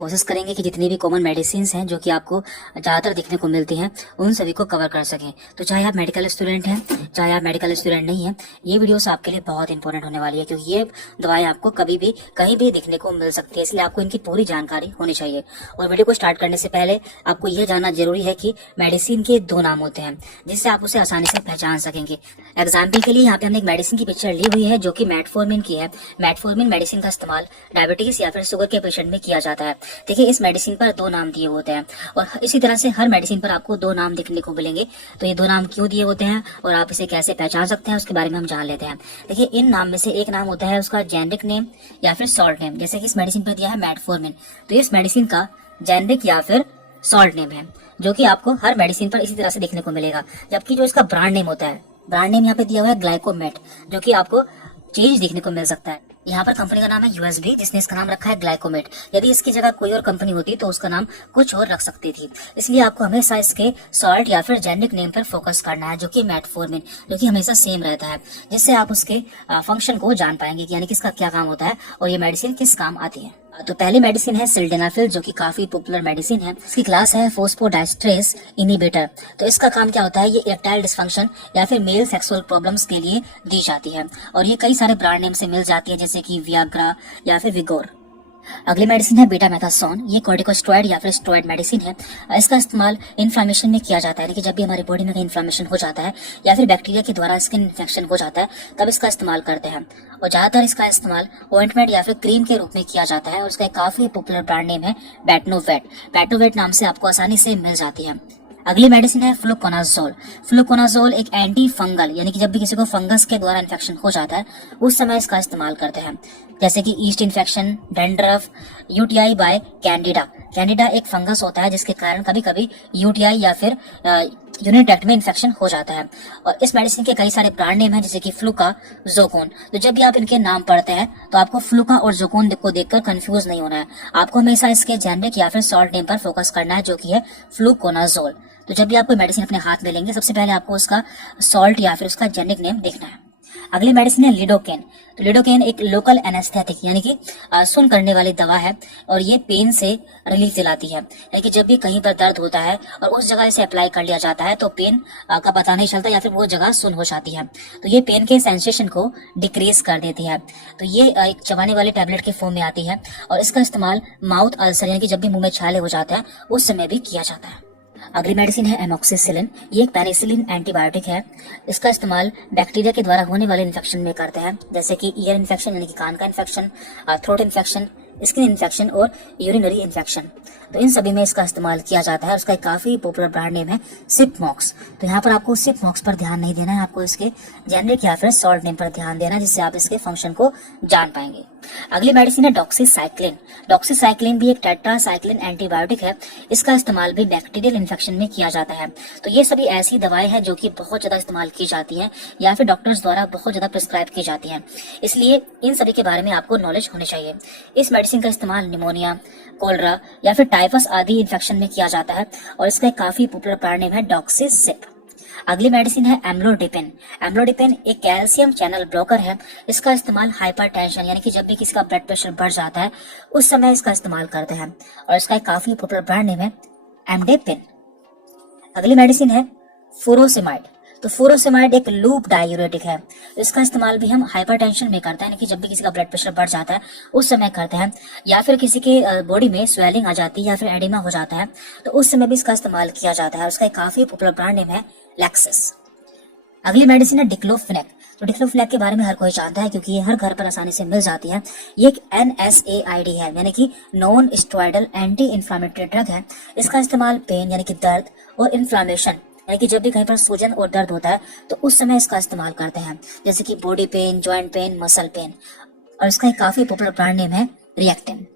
कोशिश करेंगे कि जितनी भी कॉमन मेडिसिन हैं जो कि आपको ज़्यादातर देखने को मिलती हैं उन सभी को कवर कर सकें। तो चाहे आप मेडिकल स्टूडेंट हैं, चाहे आप मेडिकल स्टूडेंट नहीं हैं, ये वीडियोस आपके लिए बहुत इंपॉर्टेंट होने वाली है, क्योंकि ये दवाएं आपको कभी भी कहीं भी देखने को मिल सकती है। इसलिए आपको इनकी पूरी जानकारी होनी चाहिए। और वीडियो को स्टार्ट करने से पहले आपको यह जानना जरूरी है कि मेडिसिन के दो नाम होते हैं जिससे आप उसे आसानी से पहचान सकेंगे। एग्जाम्पल के लिए यहाँ पे हमने एक मेडिसिन की पिक्चर ली हुई है जो कि मेटफॉर्मिन की है। मेटफॉर्मिन मेडिसिन का इस्तेमाल डायबिटीज या फिर शुगर के पेशेंट में किया जाता है। देखिए, इस मेडिसिन पर दो नाम दिए होते हैं और इसी तरह से हर मेडिसिन पर आपको दो नाम देखने को मिलेंगे। तो ये दो नाम क्यों दिए होते हैं और आप इसे कैसे पहचान सकते हैं उसके बारे में हम जान लेते हैं। देखिए, इन नाम में से एक नाम होता है उसका जेनेरिक नेम या फिर सॉल्ट नेम। जैसे कि इस मेडिसिन पर दिया है मेटफॉर्मिन, तो इस मेडिसिन का जेनेरिक या फिर सॉल्ट नेम है जो कि आपको हर मेडिसिन पर इसी तरह से देखने को मिलेगा। जबकि जो इसका ब्रांड नेम होता है, ब्रांड नेम यहाँ पे दिया हुआ है ग्लाइकोमेट, जो कि आपको चेंज देखने को मिल सकता है। यहाँ पर कंपनी का नाम है यूएसबी, जिसने इसका नाम रखा है ग्लाइकोमेट। यदि इसकी जगह कोई और कंपनी होती तो उसका नाम कुछ और रख सकती थी। इसलिए आपको हमेशा इसके सॉल्ट या फिर जेनेरिक नेम पर फोकस करना है, जो कि मेटफॉर्मिन, जो कि हमेशा सेम रहता है, जिससे आप उसके फंक्शन को जान पाएंगे कि यानी कि इसका क्या काम होता है और ये मेडिसिन किस काम आती है। तो पहली मेडिसिन है सिल्डेनाफिल, जो कि काफी पॉपुलर मेडिसिन है। इसकी क्लास है फोस्फोडाइस्ट्रेस इनहिबिटर। तो इसका काम क्या होता है, ये इरेक्टाइल डिसफंक्शन या फिर मेल सेक्सुअल प्रॉब्लम्स के लिए दी जाती है और ये कई सारे ब्रांड नेम से मिल जाती है, जैसे कि वियाग्रा या फिर विगोर। अगली मेडिसिन है बीटामेथासोन। ये कॉर्टिकोस्टेरॉइड या फिर स्टेरॉइड मेडिसिन है। इसका इस्तेमाल इन्फ्लेमेशन में किया जाता है, कि जब भी हमारी बॉडी में कहीं इन्फ्लेमेशन हो जाता है या फिर बैक्टीरिया के द्वारा स्किन इन्फेक्शन हो जाता है तब इसका इस्तेमाल करते हैं। और ज्यादातर इसका इस्तेमाल ऑइंटमेंट या फिर क्रीम के रूप में किया जाता है और उसका एक काफी पॉपुलर ब्रांड नेम है बेटनोवेट। बेटनोवेट नाम से आपको आसानी से मिल जाती है। अगली मेडिसिन है फ्लुकोनाजोल। फ्लुकोनाजोल एक एंटी फंगल, यानी कि जब भी किसी को फंगस के द्वारा इन्फेक्शन हो जाता है उस समय इसका इस्तेमाल करते हैं, जैसे कि yeast infection, dandruff, UTI by Candida. Candida एक फंगस होता है जिसके कारण कभी कभी यूटीआई या फिर यूरिन ट्रैक्ट में इन्फेक्शन हो जाता है। और इस मेडिसिन के कई सारे ब्रांड नेम हैं, जैसे कि फ्लूका, जोकोन। तो जब भी आप इनके नाम पढ़ते हैं तो आपको फ्लूका और जोकोन को देखकर कंफ्यूज नहीं होना है। आपको हमेशा इसके जेनेरिक या फिर सॉल्ट नेम पर फोकस करना है, जो कि है फ्लुकोनाजोल। तो जब भी आप कोई मेडिसिन अपने हाथ में लेंगे सबसे पहले आपको उसका सॉल्ट या फिर उसका जेनेरिक नेम देखना है। अगली मेडिसिन है लिडोकेन। तो लिडोकेन एक लोकल एनेस्थेटिक, यानी कि सुन करने वाली दवा है और ये पेन से रिलीफ दिलाती है। यानी कि जब भी कहीं पर दर्द होता है और उस जगह इसे अप्लाई कर लिया जाता है तो पेन का पता नहीं चलता या फिर वो जगह सुन हो जाती है। तो ये पेन के सेंसेशन को डिक्रीज कर देती है। तो ये एक चबाने वाली टैबलेट के फॉर्म में आती है और इसका इस्तेमाल माउथ अल्सर, यानी कि जब भी मुंह में छाले हो जाते हैं उस समय भी किया जाता है। अगली मेडिसिन है एमोक्सिसिलिन। ये एक पेनिसिलिन एंटीबायोटिक है। इसका इस्तेमाल बैक्टीरिया के द्वारा होने वाले इन्फेक्शन में करते हैं, जैसे कि ईयर इन्फेक्शन यानी कि कान का infection, throat infection, skin infection और यूरिनरी इन्फेक्शन। तो इन सभी में इसका इस्तेमाल किया जाता है। उसका एक काफी पॉपुलर ब्रांड नेम है सिपमॉक्स। तो यहाँ पर आपको सिपमॉक्स पर ध्यान नहीं देना है, आपको इसके जेनेरिक या फिर सॉल्ट नेम पर ध्यान देना है, जिससे आप इसके फंक्शन को जान पाएंगे। अगली मेडिसिन है डॉक्सीसाइक्लिन। डॉक्सीसाइक्लिन भी एक टेट्रासाइक्लिन एंटीबायोटिक है। इसका इस्तेमाल भी बैक्टीरियल इन्फेक्शन में किया जाता है। तो ये सभी ऐसी दवाएं हैं जो कि बहुत ज्यादा इस्तेमाल की जाती हैं या फिर डॉक्टर्स द्वारा बहुत ज्यादा प्रिस्क्राइब की जाती हैं, इसलिए इन सभी के बारे में आपको नॉलेज होनी चाहिए। इस मेडिसिन का इस्तेमाल निमोनिया, कोलरा या फिर टाइफस आदि इन्फेक्शन में किया जाता है और इसका एक काफी पॉपुलर ब्रांड नेम है डॉक्सीसिप। अगली मेडिसिन है एम्लोडिपिन। एम्लोडिपिन एक कैल्शियम चैनल ब्लॉकर है। इसका इस्तेमाल हाइपरटेंशन, यानी कि जब भी किसी का ब्लड प्रेशर बढ़ जाता है उस समय इसका इस्तेमाल करते हैं और इसका एक काफी पॉपुलर ब्रांड नेम है एमडेपिन। अगली मेडिसिन है फुरोसेमाइड। तो फुरोसेमाइड एक लूप डायूरेटिक है। इसका इस्तेमाल भी हम हाइपरटेंशन में करते हैं, यानी कि जब भी किसी का ब्लड प्रेशर बढ़ जाता है उस समय करते हैं, या फिर किसी के बॉडी में स्वेलिंग आ जाती है या फिर एडिमा हो जाता है तो उस समय भी इसका इस्तेमाल किया जाता है। उसका एक काफी पॉपुलर ब्रांड नेम है लैक्सिस। अगली मेडिसिन है डिक्लोफिनेक। तो डिक्लोफिनेक के बारे में हर कोई जानता है क्योंकि ये हर घर पर आसानी से मिल जाती है। ये एक NSAID है, यानी कि non steroidal anti inflammatory drug है। इसका इस्तेमाल पेन, यानी कि दर्द और इन्फ्लेमेशन, यानी कि जब भी कहीं पर सूजन और दर्द होता है तो उस समय इसका इस्तेमाल करते हैं, जैसे कि body pain, joint pain, muscle pain. और इसका एक काफी पॉपुलर ब्रांड नेम है रिएक्टिन।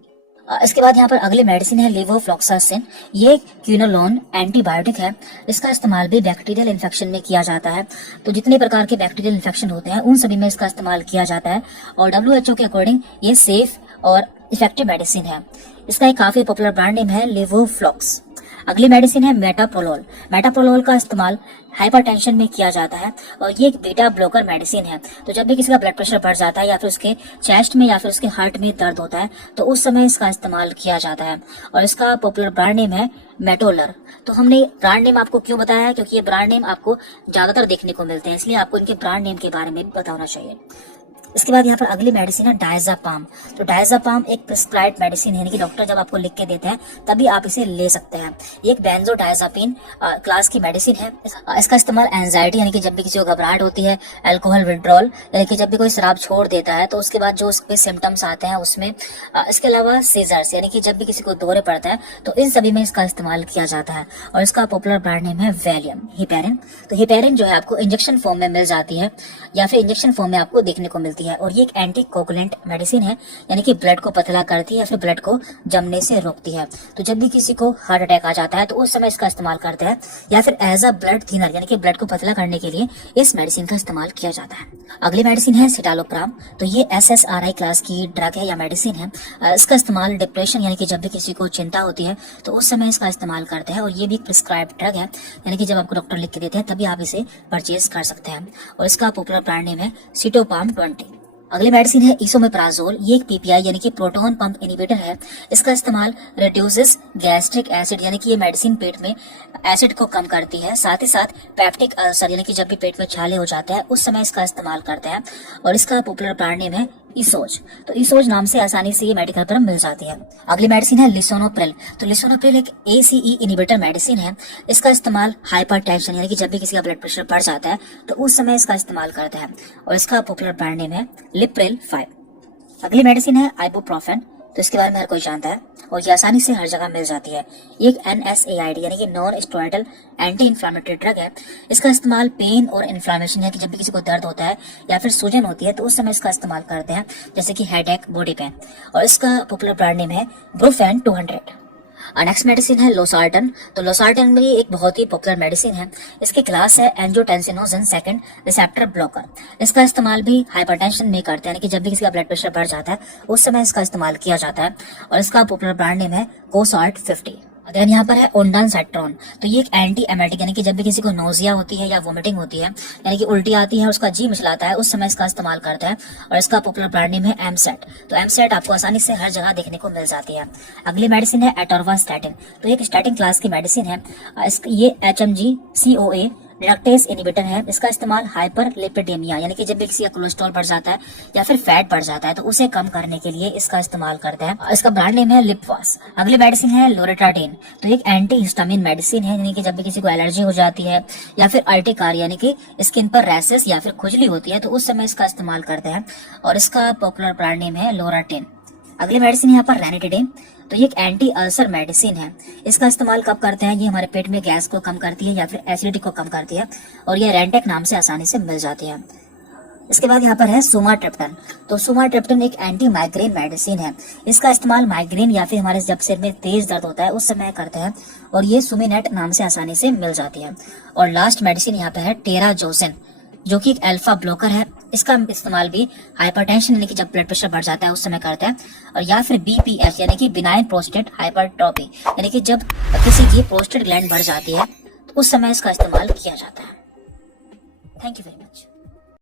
इसके बाद यहाँ पर अगली मेडिसिन है लेवोफ्लॉक्सासिन। ये क्विनोलोन एंटीबायोटिक है। इसका इस्तेमाल भी बैक्टीरियल इन्फेक्शन में किया जाता है। तो जितने प्रकार के बैक्टीरियल इन्फेक्शन होते हैं उन सभी में इसका इस्तेमाल किया जाता है और WHO के अकॉर्डिंग ये सेफ और इफेक्टिव मेडिसिन है। इसका एक काफी पॉपुलर ब्रांड नेम है लेवोफ्लॉक्स। अगली मेडिसिन है मेटाप्रोलोल। मेटाप्रोलोल का इस्तेमाल हाइपरटेंशन में किया जाता है और ये एक बीटा ब्लॉकर मेडिसिन है। तो जब भी किसी का ब्लड प्रेशर बढ़ जाता है या फिर उसके चेस्ट में या फिर उसके हार्ट में दर्द होता है तो उस समय इसका इस्तेमाल किया जाता है और इसका पॉपुलर ब्रांड नेम है मेटोलर। तो हमने ब्रांड नेम आपको क्यों बताया है, क्योंकि ये ब्रांड नेम आपको ज्यादातर देखने को मिलते हैं, इसलिए आपको इनके ब्रांड नेम के बारे में बताना चाहिए। इसके बाद यहाँ पर अगली मेडिसिन है डायजापाम। तो डायजापाम एक प्रिस्क्राइब्ड मेडिसिन है, यानी कि डॉक्टर जब आपको लिख के देते हैं तभी आप इसे ले सकते हैं। ये एक बेंजोडायजापिन क्लास की मेडिसिन है। इसका इस्तेमाल एंजाइटी यानी कि जब भी किसी को घबराहट होती है, अल्कोहल विड्रॉल यानी कि जब भी कोई शराब छोड़ देता है तो उसके बाद जो उसके सिम्टम्स आते हैं उसमें, इसके अलावा सीजर्स यानी कि जब भी किसी को दौरे पड़ता है तो इन सभी में इसका इस्तेमाल किया जाता है और इसका पॉपुलर ब्रांड नेम है वैलियम हिपेरिन। तो हिपेरिन जो है आपको इंजेक्शन फॉर्म में मिल जाती है या फिर इंजेक्शन फॉर्म में आपको देखने को मिलती है और ये एक एंटी कोगुलेंट मेडिसिन है, यानी कि ब्लड को पतला करती है या फिर ब्लड को जमने से रोकती है। तो जब भी किसी को हार्ट अटैक आ जाता है तो उस समय इसका इस्तेमाल करते हैं या फिर एज अ ब्लड थिनर यानी कि ब्लड को पतला करने के लिए इस मेडिसिन का इस्तेमाल किया जाता है। अगली मेडिसिन है सिटालोप्राम। तो ये SSRI क्लास की ड्रग है या मेडिसिन है। इसका इस्तेमाल डिप्रेशन यानी कि जब भी किसी को चिंता होती है तो उस समय इसका इस्तेमाल करते हैं और ये भी प्रिस्क्राइब्ड ड्रग है, यानी कि जब आपको डॉक्टर लिख के देते हैं तभी आप इसे परचेज कर सकते हैं और इसका पॉपुलर ब्रांड नेम है सिटोपाम 20। अगली मेडिसिन है इसोमेप्राजोल। ये एक PPI यानी कि प्रोटॉन पंप इनहिबिटर है। इसका इस्तेमाल रिड्यूसेस गैस्ट्रिक एसिड यानी कि ये मेडिसिन पेट में एसिड को कम करती है, साथ ही साथ पैप्टिक अल्सर यानी कि जब भी पेट में छाले हो जाते हैं उस समय इसका इस्तेमाल करते हैं और इसका पॉपुलर ब्रांड नेम है इसोज। तो इसोज नाम से आसानी से ये मेडिकल पर मिल जाती है। अगली मेडिसिन है लिसोनोप्रिल। तो लिसोनोप्रिल एक ACE इनहिबिटर मेडिसिन है। इसका इस्तेमाल हाइपरटेंशन यानी कि जब भी किसी का ब्लड प्रेशर बढ़ जाता है तो उस समय इसका इस्तेमाल करते हैं और इसका पॉपुलर ब्रांड नेम है लिप्रिल 5। अगली मेडिसिन है आइबुप्रोफेन। तो इसके बारे में हर कोई जानता है और ये आसानी से हर जगह मिल जाती है। ये एक NSAID यानी कि non steroidal anti inflammatory drug है। इसका इस्तेमाल पेन और इन्फ्लामेशन है कि जब भी किसी को दर्द होता है या फिर सूजन होती है तो उस समय इसका इस्तेमाल करते हैं, जैसे कि हेडेक, बॉडी पेन, और इसका पॉपुलर ब्रांड नेम है ब्रूफेन 200। नेक्स्ट मेडिसिन है लोसार्टन। तो लोसार्टन भी एक बहुत ही पॉपुलर मेडिसिन है। इसकी क्लास है एंजियोटेंसिनोजन सेकंड रिसेप्टर ब्लॉकर। इसका इस्तेमाल भी हाइपरटेंशन में करते हैं, यानी कि जब भी किसी का ब्लड प्रेशर बढ़ जाता है उस समय इसका इस्तेमाल किया जाता है और इसका पॉपुलर ब्रांड नेम है कोसार्ट 50। देन यहाँ पर है ओंडानसेट्रॉन। तो ये एक एंटी एमेटिक यानी कि जब भी किसी को नोजिया होती है या वोमिटिंग होती है यानी कि उल्टी आती है, उसका जी मिचलाता है, उस समय इसका इस्तेमाल करता है और इसका पॉपुलर ब्रांड नेम है एमसेट। तो एमसेट आपको आसानी से हर जगह देखने को मिल जाती है। अगली मेडिसिन है एटोर्वास्टैटिन। तो एक स्टैटिन क्लास की मेडिसिन है। ये HMG CoA रिडक्टेस इनहिबिटर है। इसका इस्तेमाल हाइपरलिपिडेमिया यानी कि जब भी किसी का कोलेस्ट्रॉल बढ़ जाता है या फिर फैट बढ़ जाता है तो उसे कम करने के लिए इसका इस्तेमाल करते हैं। इसका ब्रांड नेम है लिपवास। अगली मेडिसिन है लोरेटाडीन। तो एक एंटी हिस्टामिन मेडिसिन है, यानी कि जब भी किसी को एलर्जी हो जाती है या फिर अर्टिकारिया यानी कि स्किन पर रैसेस या फिर खुजली होती है तो उस समय इसका इस्तेमाल करते हैं और इसका पॉपुलर ब्रांड नेम है लोराटिन। अगली मेडिसिन यहाँ पर रेनिटिडिन। तो ये एक एंटी अल्सर मेडिसिन है। इसका इस्तेमाल कब करते हैं, ये हमारे पेट में गैस को कम करती है या फिर एसिडिटी को कम करती है और ये रेंटेक नाम से आसानी से मिल जाती है। इसके बाद यहाँ पर है सुमाट्रिप्टन। तो सुमाट्रिप्टन एक एंटी माइग्रेन मेडिसिन है। इसका इस्तेमाल माइग्रेन या फिर हमारे जब सिर में तेज दर्द होता है उस समय करते हैं और ये सुमिनेट नाम से आसानी से मिल जाती है। और लास्ट मेडिसिन यहाँ पे है टेराजोसिन, जो कि एक अल्फा ब्लॉकर है। इसका इस्तेमाल भी हाइपरटेंशन यानी कि जब ब्लड प्रेशर बढ़ जाता है उस समय करते हैं और या फिर BPH यानी कि बिनाइन प्रोस्टेट हाइपरट्रोफी यानी कि जब किसी की प्रोस्टेट ग्लैंड बढ़ जाती है तो उस समय इसका इस्तेमाल किया जाता है। Thank you very much.